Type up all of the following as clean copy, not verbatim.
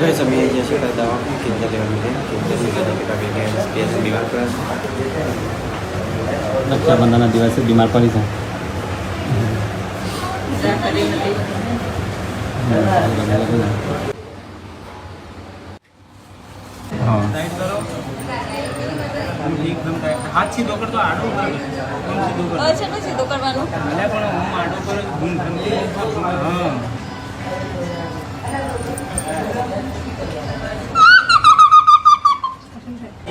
भाई समय जैसे का दवा कितना लेवल में कितना बीमार पड़ा રક્ષાબંધનના દિવસે બીમાર પડી છે. હા હાથ સીધો કરતો આડો કરે સીધો કરવાનો ભલે પણ હું આડો કરે હા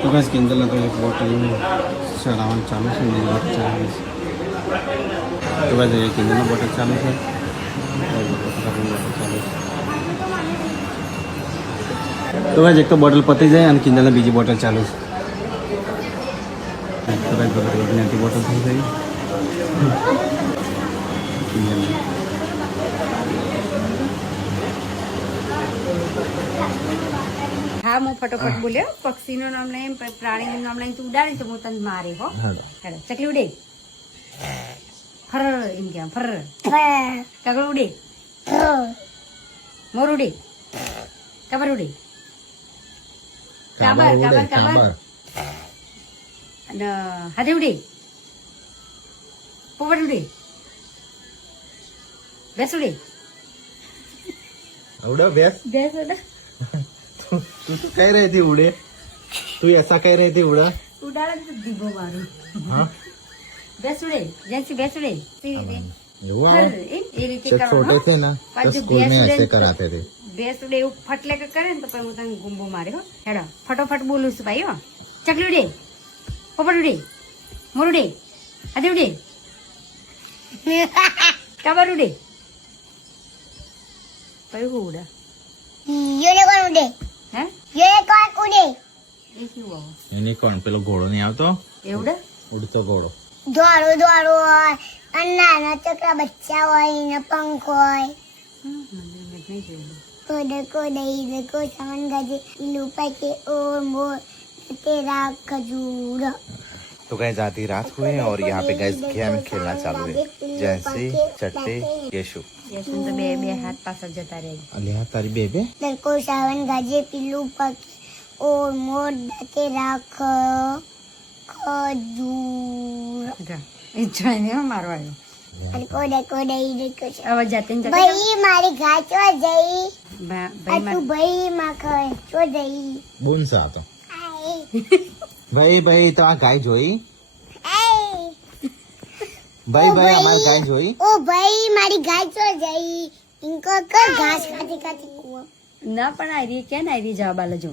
તો બસ કિંજલના તો એક બોટલ ચલાવવાનું ચાલુ છે બીજી બોટલ ચાલુ છે. તો બસ એ કિંજલની બોટલ ચાલુ છે તો બસ એક તો બોટલ પતી જાય અને કિંજલની બીજી બોટલ ચાલુ છે. તો બસ બધી બોટલ થઈ ગઈ કિંજલની. હા હું ફટોફટ બોલ્યો પક્ષીનું નામ લઈને પ્રાણીનું નામ લઈને તું ઉડાડી તો હું તને મારે હો હેડો ચકલી ઉડે ફર એમ કે ફર કાગળ ઉડે મોર ઉડે કાબર ઉડે કાબર કાબર કાબર અને હાથે ઉડે પોપટ ઉડે ભેંસ ઉડે उड़ा भैंस ભેંસ ઉડે तू तो कह रही थी उड़े तू ऐसा कह रही थी उड़ा ઉડાડે તો દીવો મારું हाँ ભેંસ ઉડે જેન્સી ભેંસ ઉડે हुआ ફર એમ એ રીતે जब छोटे કરવાનું थे ना तो पाँच स्कूल में भैंस ऐसे उड़े- कराते थे ભેંસ ઉડે એવું ફટલે કે કરે ને તો પછી હું તને ગુંબો મારે હો હેડો ફટોફટ બોલું છું ભાઈ હો ચકલી ઉડે પોપટ ઉડે મોર ઉડે હાથી ઉડે કાબર ઉડે પછી હું ઉડે યુનિકોર્ન ઉડે હે યુનિકોર્ન ઉડે એ શું આવો यूनिकॉर्न पेलो घोड़ो नहीं आवतो એ ઉડે उड़तो घोड़ो દોડો દોડો હોય અને નાના છોકરા બચ્ચા હોય ને પંખ હોય મેં નહીં જોયું કોડે કોડે કો સામન ગાજે લુપા के और मोर तेरा खजूर तो गैस आधी रात हुए हैं और यहाँ पे गैस गेम खेलना चालू है जैसे चट्टे येशु યશવંત તો બે બે હાથ પાછળ જતા રહે अलिया तारी बेबे को सावन गाजे पिल्लू पक और मोर तेरा खजूर એ જોઈને હો મારો આવ્યો અને કોડે કોડે કો હવે જાતે ને જાતે ભાઈ મારી ઘા ચો જઈ ભાઈ તું ભાઈ માં ખાય ચો જઈ बोन सा तो આય भाई भाई तो आ गाय जोई આય भाई ओ भाई भाई। हमारी गाय जोई ओ भाई मारी गाय चो जाई इनको कर घास खाती खाती कुआ ના પણ આવી રહી ક્યાં આવી રહી જવાબ આલો જો